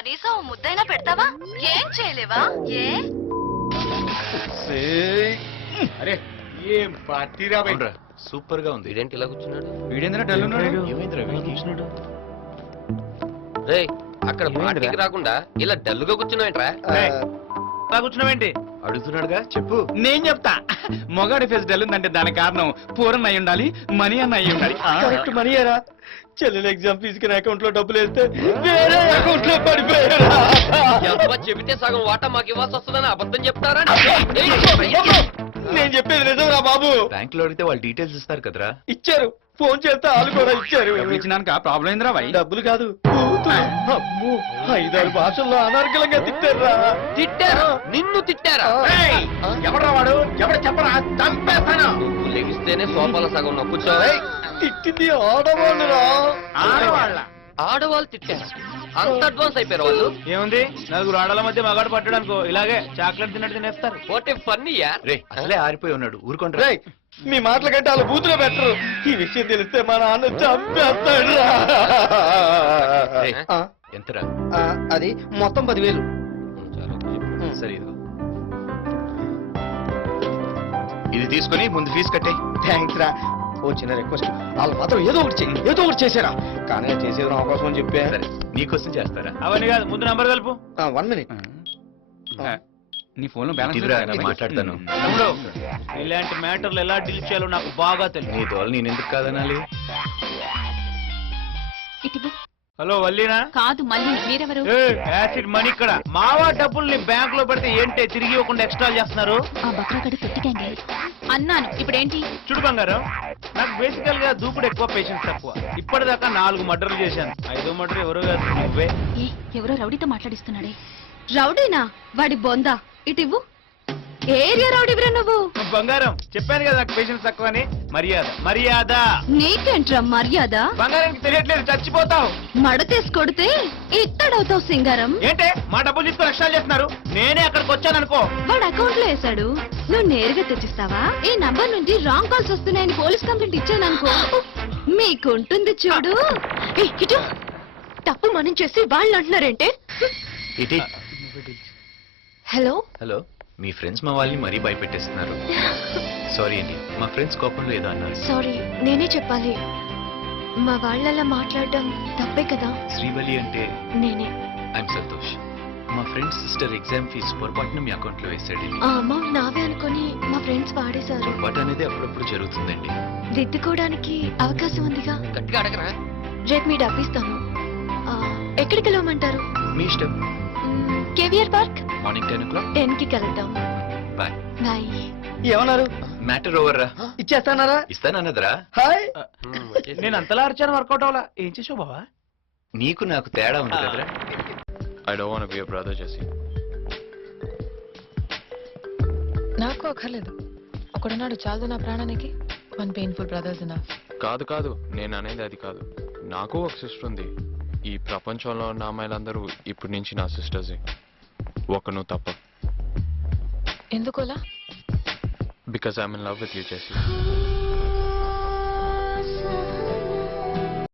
కనీసం ముద్దైనా పెడతావా? ఏం చేయలేవా? ఏ అరే ఏం పార్టీరా బయట సూపర్ గా ఉంది. వీడేంటి ఇలా కూర్చున్నాడు? వీడేంద్ర డల్ ఉన్నాడు. ఏమైందిరా వీడికి? రేయ్ అక్కడ పార్టీకి రాకుండా ఇలా డల్లుగా కూర్చున్నావేంట్రా? కూర్చున్నావేంటి? అడుగుతున్నాడుగా చెప్పు. నేను చెప్తా. మొగాడి ఫేస్ డల్ ఉందంటే దానికి కారణం పూరన్ అయి ఉండాలి, మనీ అన్న అయి ఉండాలి. కరెక్ట్ మనీయరా. చెల్లెలు ఎగ్జామ్ ఫీజుకి నా అకౌంట్ లో డబ్బులు వేస్తే వేరే అకౌంట్ లో పడిపోయారా. ఎంత చెబితే సగం వాటా మాకు ఇవ్వాల్సి వస్తుందని అబద్ధం చెప్తారా? నేను చెప్పేది నిజంరా బాబు. బ్యాంక్ లో అడిగితే వాళ్ళు డీటెయిల్స్ ఇస్తారు కదరా. ఇచ్చారు, ఫోన్ చేస్తే వాళ్ళు కూడా ఇచ్చారు. ఇచ్చినాక ప్రాబ్లం ఏందిరా బాయ్? డబ్బులు కాదు, కూతురు. అమ్మో, 5-6 భాషల్లో అనర్గళంగా తిట్టారా. తిట్టారా? నిన్ను తిట్టారా? ఎవడ్రా వాడు? ఎవడు చెప్పరా? చంపేస్తాను. నువ్వు లెగిస్తేనే సోఫాలో సగం నొక్కుచో. తిట్టింది ఆడవాళ్ళురా. ఆడవాళ్ళ ఆడవాళ్ళు తిట్టారా? అంత అడ్వాన్స్ అయిపోయారు వాళ్ళు. ఏముంది, నలుగురు ఆడల మధ్య మగాడు పట్టాడు అనుకో, ఇలాగే చాక్లెట్ తిన్నట్టు తినేస్తారు. వాట్ ఏ ఫన్నీ యార్. రే అసలే ఆరిపోయి ఉన్నాడు, ఊరుకోండి. రేయ్, మీ మాటల కంటే వాళ్ళు బూతులో పెట్టరు. ఈ విషయం తెలిస్తే మా నాన్న చంపేస్తాడు. ఎంతరా? అది మొత్తం 10,000. సరే ఇదిగో. ఇది తీసుకుని ముందు ఫీజు కట్టే. థ్యాంక్స్ రా. ఓ చిన్న రిక్వెస్ట్, వాళ్ళు మాత్రం ఏదో ఒకటి చేశారా. కానీ చేసేది నా కోసం అని చెప్పా. సరే నీకోసం చేస్తారా? అవన్నీ కాదు, ముందు నంబర్ కలుపు. 1 minute. నీ ఫోన్ లో బ్యాలెన్స్ ఇదిరా, లేదా? నేను మాట్లాడతాను. తమ్ముడు, ఇలాంటి మ్యాటర్లు ఎలా డీల్ చేయాలో నాకు బాగా తెలుసు. నీ దోలు నేను ఎందుకు కాదనాలి? ఇటు హలో వల్లీనా? కాదు మళ్ళీ మీరెవరు? యాసిడ్ మనీ ఇక్కడ. మావా డబ్బుల్ని బ్యాంక్ లో పెడితే ఏంటి తిరిగి ఇవ్వకుండా ఎక్స్ట్రా చేస్తున్నారు? ఆ బక్రాగడి పెట్టికండి అన్నాను. ఇప్పుడేంటి? చూడు బంగారం, నాకు బేసికల్ గా దూకుడు ఎక్కువ, పేషెన్స్ తక్కువ. ఇప్పటిదాకా 4 మర్డర్లు చేశాను. 5వ మర్డర్ ఎవరో కాదు, నువ్వే. ఎవరో రౌడీతో మాట్లాడిస్తున్నాడే. రౌడీనా? వాడి బొందా. ఇటివ్వు. ఏ ఏరియా రౌడీవిరా నువ్వు? బంగారం, చెప్పాను కదా నాకు పేషెన్స్ తక్కువ అని. మర్యాద మర్యాద. నీకేంట్రా మర్యాద? బంగారానికి తెలియట్లేదు, చచ్చిపోతావు. మడతేసి కొడితే ఇత్తడవుతావు సింగారం. ఏంటే మా డబ్బులు తీసుకొని ఎక్స్ట్రా చేస్తున్నారు? నేనే అక్కడికి వచ్చాను అనుకో. వాడు అకౌంట్ లో వేసాడు, నువ్వు నేరుగా తెచ్చిస్తావా? ఈ నంబర్ నుంచి రాంగ్ కాల్స్ వస్తున్నాయని పోలీస్ కంప్లైంట్ ఇచ్చాననుకో, మీకుంటుంది చూడు. ఇటు తప్పు మనం చేసి వాళ్ళు అంటున్నారేంటే. ఇటీ. హలో హలో, మీ ఫ్రెండ్స్ మా వాళ్ళని మరీ భయపెట్టేస్తున్నారు. సారీ అండి, మా ఫ్రెండ్స్ కోపంలో ఏదో అన్నారు. సారీ, నేనే చెప్పాలి. మా వాళ్ళలా మాట్లాడడం తప్పే కదా. శ్రీవల్లి అంటే నేనే. ఐఎమ్ సంతోష్. మా ఫ్రెండ్స్ సిస్టర్ ఎగ్జామ్ ఫీజు పొరపాటున మీ అకౌంట్ లో వేసాడు. ఆ అమౌంట్ నావే అనుకుని మా ఫ్రెండ్స్ వాడేశారు. పొరపాటు అనేది అప్పుడప్పుడు జరుగుతుందండి. దిద్దుకోవడానికి అవకాశం ఉందిగా. గట్టిగా అడగరా? రేపు మీ డబ్బిస్తాను. ఎక్కడికి వెళ్ళమంటారు? మీ ఇష్టం. KVR park. Morning 10 o'clock. 10 కి కలుద్దాం. బాయ్. బాయ్. ఏమన్నారు? మ్యాటర్ ఓవర్ రా. ఇచ్చేస్తానారా? ఇస్తానన్నదరా. హాయ్. నేను అంతలా అరిచాను, వర్కౌట్ అవ్వాలా. ఏం చేసావు బావా? నీకు నాకు తేడా ఉంది కదరా. I don't want to be your brother, Jesse. నాకు అక్కర్లేదు. ఒకడున్నాడు చాలు నా ప్రాణానికి. 1 painful brothers enough. కాదు నేను అనేది అది కాదు. నాకు ఒక సిస్టర్ ఉంది. ఈ ప్రపంచంలో ఉన్న అమ్మాయిలందరూ ఇప్పటి నుంచి నా సిస్టర్సే, ఒక నువ్వు తప్ప. ఎందుకోలా? Because I'm in love with you, Jesse.